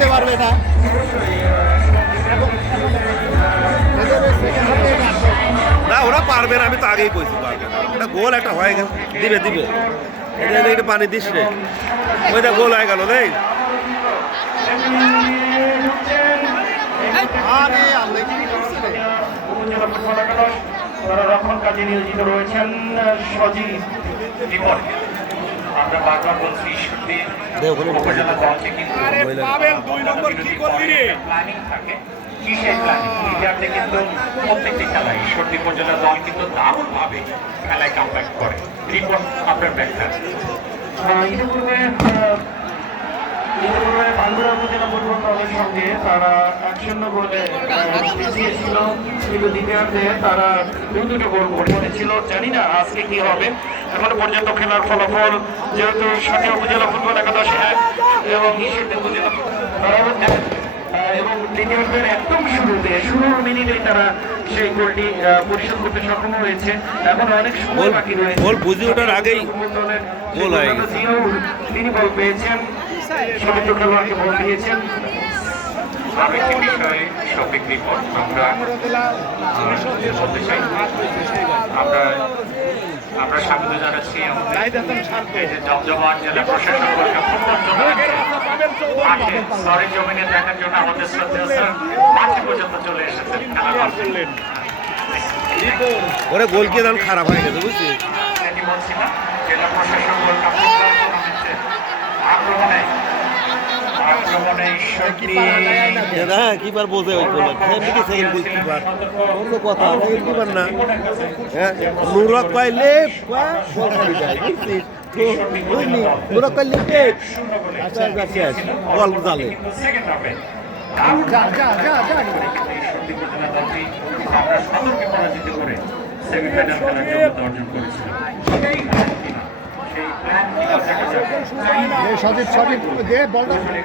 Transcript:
করতে পারবে না। না ওরা পারবে না, আমি তো আগেই কইছি পারবে না। এটা গোল একটা হয়ে গেল, দিবে দিবে। এটা পানি দিস রে, ওইটা গোল হয়ে গেল রে। আরে আল্লাহ কি করছে রে। রক্ষণ কাজে নিয়োজিত রয়েছেন সজীব জীবন। আমরা বারবার বলছি উপজেলা দলকে কিন্তু প্ল্যানিং থাকে। কিসের প্ল্যানিং? ইতিহাসে কিন্তু প্রত্যেকটি খেলায় ঈশ্বরদী উপজেলা দল কিন্তু দারুণভাবে খেলায় কামব্যাক করে। রিপোর্ট আপনার ব্যাখ্যা। ইতিপূর্বে বান্দরা উপজেলা ফুটবল দলের সঙ্গে তারা 1-0 গোলে পিছিয়েছিল, কিন্তু দ্বিতীয়ার্ধে তারা দুটো গোল করেছিল। জানি না আজকে কি হবে। এখনো পর্যন্ত খেলার ফলাফল যেহেতু সাথিয়া উপজেলা ফুটবল একাদশ 1 এবং ঈশ্বরদী উপজেলা এবং দ্বিতীয়ার্ধের একদম শুরুতে 16 মিনিটেই তারা সেই গোলটি পরিশোধ করতে সক্ষম হয়েছে। এখন অনেক সময় বাকি রয়েছে। গোল বুঝে ওঠার আগেই গোল হয়ে গেছে। তিনি বল পেয়েছেন, সতীর্থ খেলোয়াড়কে বল দিয়েছেন। আরেকটি বিষয়ে সঠিক রিপোর্ট আমরা বলতে চাই। আমরা স্বাগত জানাচ্ছি জমজমান জেলা প্রশাসন সরের জমিনে দেখার জন্য আমাদের শ্রদ্ধেয় স্যার মাঠে পর্যন্ত চলে এসেছেন। ওরে গোল কে দান খারাপ হয়ে গেছে বুঝছি। এটি বলছিলাম জেলা প্রশাসন গোল্ড কাপ আক্রমণে হ্যাঁ কিপার বোঝে ওই গোল এমনি সেকেন্ড গোল কিপার ওর তো কথা সেকেন্ড কিপার না। হ্যাঁ নুরক পাইলে বল খালি যায় বুঝছি তো বুঝলি নুরক পাইলে কে আচ্ছা আচ্ছা বল জালে যা যা যা যা আমরা সতর্কে পরাজিত করে সেমিফাইনাল খেলার যোগ্যতা অর্জন করেছিলাম। সঠিক সঠিক দে বলটা সঠিক